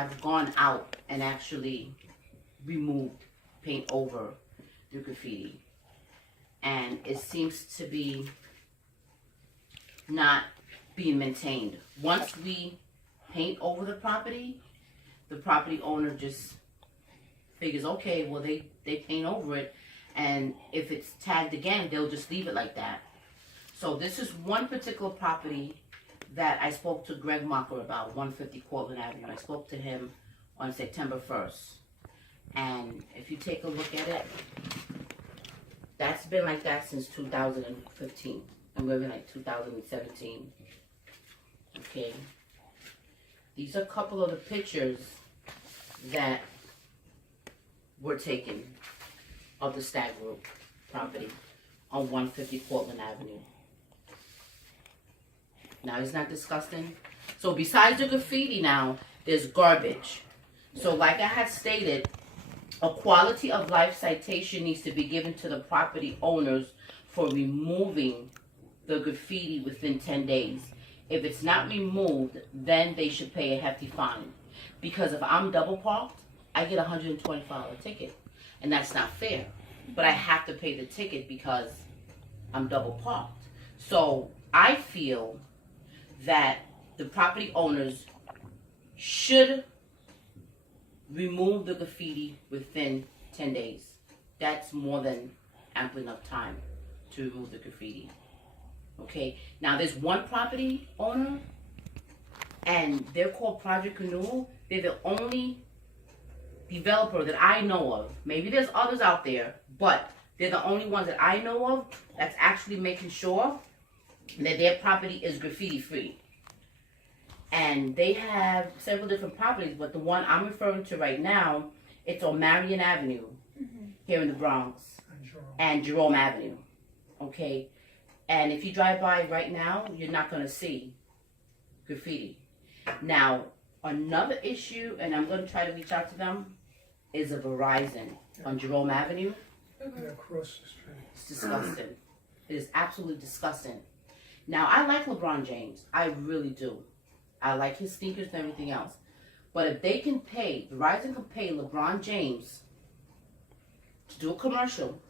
have gone out and actually removed paint over the graffiti. And it seems to be not being maintained. Once we paint over the property owner just figures, okay, well, they paint over it, and if it's tagged again, they'll just leave it like that. So this is one particular property that I spoke to Greg Mocker about, 150 Cortland Avenue. I spoke to him on September 1st. And if you take a look at it, that's been like that since 2015. And we're in like 2017. Okay. These are a couple of the pictures that were taken of the Stag Group property on 150 Cortland Avenue. Now, isn't that disgusting? So besides the graffiti now, there's garbage. So like I had stated, a quality of life citation needs to be given to the property owners for removing the graffiti within 10 days. If it's not removed, then they should pay a hefty fine. Because if I'm double parked, I get a $125 ticket. And that's not fair. But I have to pay the ticket because I'm double parked. So I feel that the property owners should remove the graffiti within 10 days. That's more than ample enough time to remove the graffiti. Okay, now there's one property owner, and they're called Project Canoe. They're the only developer that I know of. Maybe there's others out there, but they're the only ones that I know of that's actually making sure that their property is graffiti free. And they have several different properties, but the one I'm referring to right now, it's on Marion Avenue here in the Bronx and Jerome Avenue. Okay, and if you drive by right now, you're not going to see graffiti. Now, another issue, and I'm going to try to reach out to them, is a Verizon on Jerome Avenue. Across the street. It's disgusting. It is absolutely disgusting. Now, I like LeBron James. I really do. I like his sneakers and everything else. But if they can pay, Verizon can pay LeBron James to do a commercial,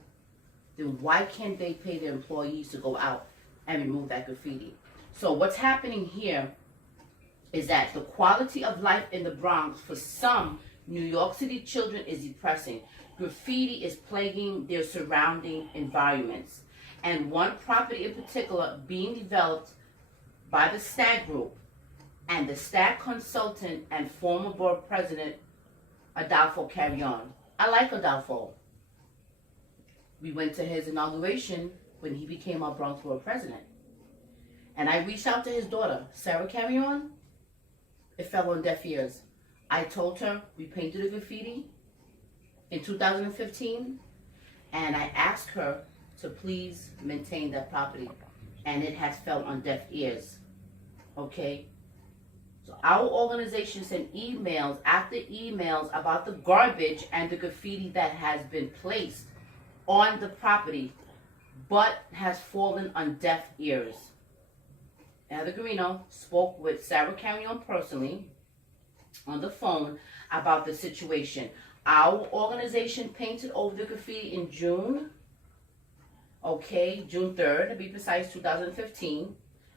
then why can't they pay their employees to go out and remove that graffiti? So what's happening here is that the quality of life in the Bronx for some New York City children is depressing. Graffiti is plaguing their surrounding environments. And one property in particular being developed by the Stag Group and the Stag consultant and former board president, Adolfo Carrion. I like Adolfo. We went to his inauguration when he became our Bronx board president. And I reached out to his daughter, Sarah Carrion. It fell on deaf ears. I told her we painted the graffiti in 2015, and I asked her to please maintain that property, and it has fell on deaf ears. Okay? So our organization sent emails after emails about the garbage and the graffiti that has been placed on the property, but has fallen on deaf ears. Heather Guerino spoke with Sarah Carrion personally on the phone about the situation. Our organization painted over the graffiti in June, June 3rd, to be precise, 2015,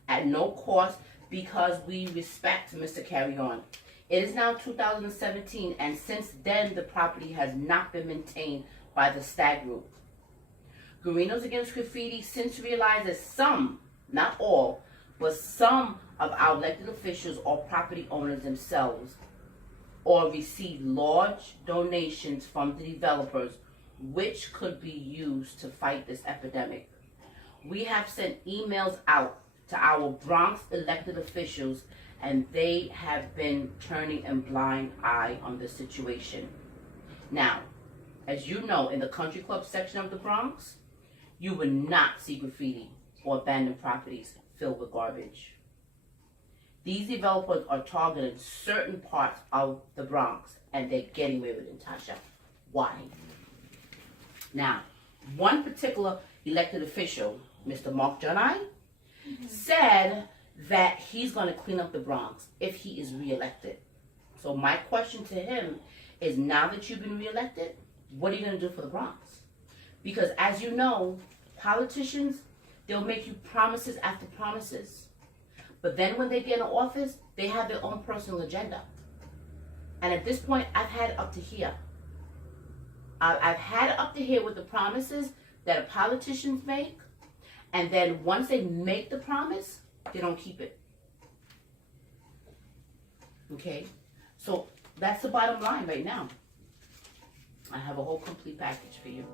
at no cost, because we respect Mr. Carrion. It is now 2017, and since then, the property has not been maintained by the Stag Group. Guerinos Against Graffiti since realized that some, not all, but some of our elected officials or property owners themselves or receive large donations from the developers, which could be used to fight this epidemic. We have sent emails out to our Bronx elected officials, and they have been turning a blind eye on the situation. Now, as you know, in the country club section of the Bronx, you will not see graffiti or abandoned properties filled with garbage. These developers are targeting certain parts of the Bronx, and they're getting away with it, Tasha. Why? Now, one particular elected official, Mr. Mark Jonai, said that he's going to clean up the Bronx if he is reelected. So my question to him is, now that you've been reelected, what are you going to do for the Bronx? Because as you know, politicians, they'll make you promises after promises. But then when they get in office, they have their own personal agenda. And at this point, I've had it up to here. I've had it up to here with the promises that politicians make. And then once they make the promise, they don't keep it. Okay? So that's the bottom line right now. I have a whole complete package for you.